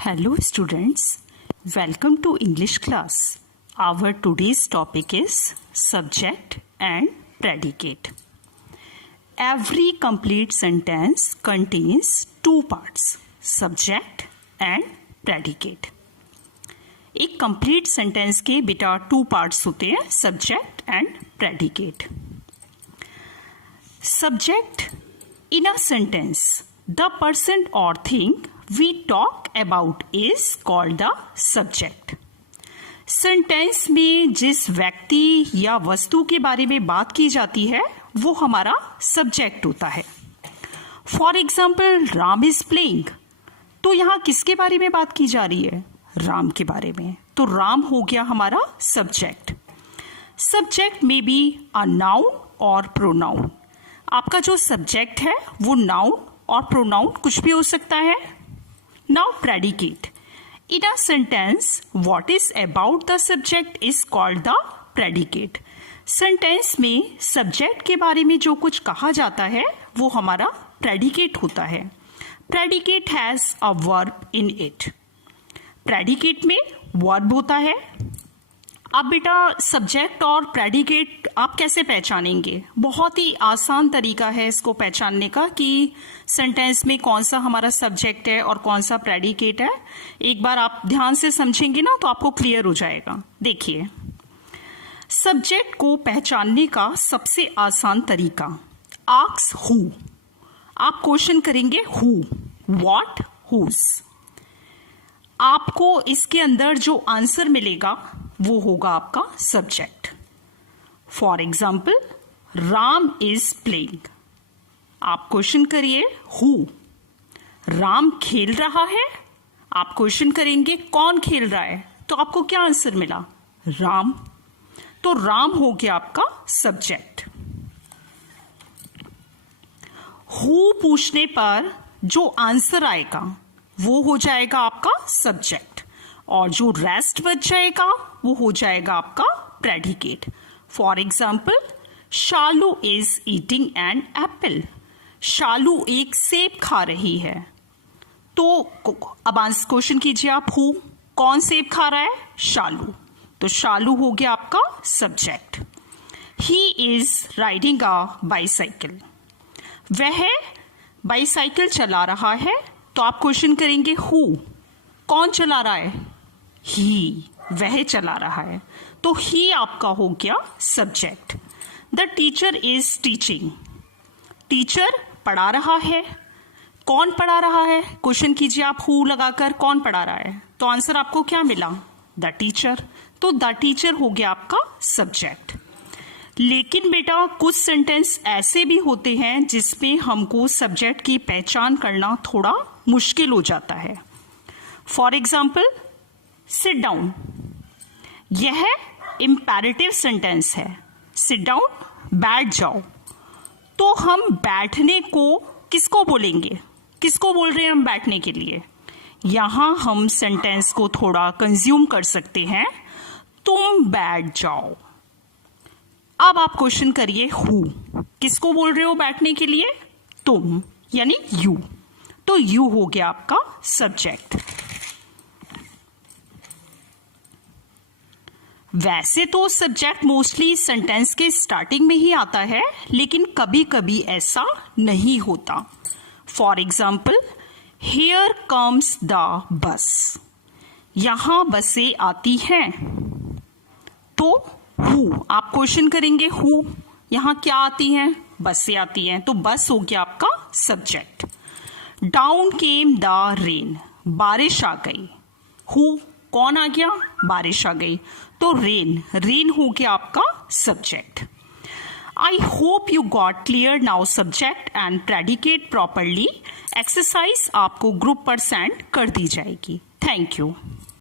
Hello students, welcome to English class. Our today's topic is subject and predicate. Every complete sentence contains two parts, subject and predicate. एक complete sentence के बेटा two parts होते हैं, subject and predicate. Subject in a sentence, the person or thing we talk about is called the subject. Sentence में जिस व्यक्ति या वस्तु के बारे में बात की जाती है वो हमारा सब्जेक्ट होता है. For example Ram is playing, तो यहाँ किसके बारे में बात की जा रही है? राम के बारे में. तो राम हो गया हमारा सब्जेक्ट. सब्जेक्ट में बी अ नाउन और प्रोनाउन. आपका जो सब्जेक्ट है वो नाउन और प्रोनाउन कुछ भी हो सकता है. Now predicate. In a sentence, what is about the subject is called the predicate. Sentence में subject के बारे में जो कुछ कहा जाता है वो हमारा predicate होता है. Predicate has a verb in it. Predicate में verb होता है. अब बेटा सब्जेक्ट और प्रेडिकेट आप कैसे पहचानेंगे? बहुत ही आसान तरीका है इसको पहचानने का कि सेंटेंस में कौन सा हमारा सब्जेक्ट है और कौन सा प्रेडिकेट है. एक बार आप ध्यान से समझेंगे ना तो आपको क्लियर हो जाएगा. देखिए, सब्जेक्ट को पहचानने का सबसे आसान तरीका, आस्क हु. आप क्वेश्चन करेंगे हु, व्हाट, हुज. आपको इसके अंदर जो आंसर मिलेगा वो होगा आपका subject. For example Ram is playing. आप क्वेश्चन करिए हु. राम खेल रहा है. आप क्वेश्चन करेंगे कौन खेल रहा है, तो आपको क्या आंसर मिला? राम. तो राम हो गया आपका सब्जेक्ट. हु पूछने पर जो आंसर आएगा वो हो जाएगा आपका सब्जेक्ट, और जो रेस्ट बच जाएगा वो हो जाएगा आपका predicate. For example Shalu is eating an apple. Shalu एक सेब खा रही है. तो अब आंसर क्वेश्चन कीजिए आप, हु, कौन सेब खा रहा है? शालू. तो शालू हो गया आपका subject. He is riding a bicycle. वह बाईसाइकिल चला रहा है. तो आप क्वेश्चन करेंगे हु, कौन चला रहा है? ही, वह चला रहा है. तो ही आपका हो गया subject. The teacher is teaching. Teacher पढ़ा रहा है. कौन पढ़ा रहा है? क्वेश्चन कीजिए आप हु लगाकर, कौन पढ़ा रहा है? तो आंसर आपको क्या मिला? The teacher. तो द टीचर हो गया आपका सब्जेक्ट. लेकिन बेटा कुछ सेंटेंस ऐसे भी होते हैं जिसमें हमको सब्जेक्ट की पहचान करना थोड़ा मुश्किल हो जाता है. For example sit down. यह इंपैरेटिव सेंटेंस है. सिट डाउन, बैठ जाओ. तो हम बैठने को किसको बोलेंगे? किसको बोल रहे हैं हम बैठने के लिए? यहां हम सेंटेंस को थोड़ा कंज्यूम कर सकते हैं, तुम बैठ जाओ. अब आप क्वेश्चन करिए हु, किसको बोल रहे हो बैठने के लिए? तुम, यानी यू. तो यू हो गया आपका सब्जेक्ट. वैसे तो सब्जेक्ट मोस्टली सेंटेंस के स्टार्टिंग में ही आता है, लेकिन कभी कभी ऐसा नहीं होता. For example here comes the bus. यहां बसें आती हैं. तो हु, आप क्वेश्चन करेंगे हु, यहां क्या आती हैं? बसें आती हैं. तो बस हो गया आपका subject. Down came the rain. बारिश आ गई. हु, कौन आ गया? बारिश आ गई. तो रेन, रेन हो गया आपका subject. I hope you got clear now subject and predicate properly. Exercise आपको ग्रुप पर सेंड कर दी जाएगी. Thank you.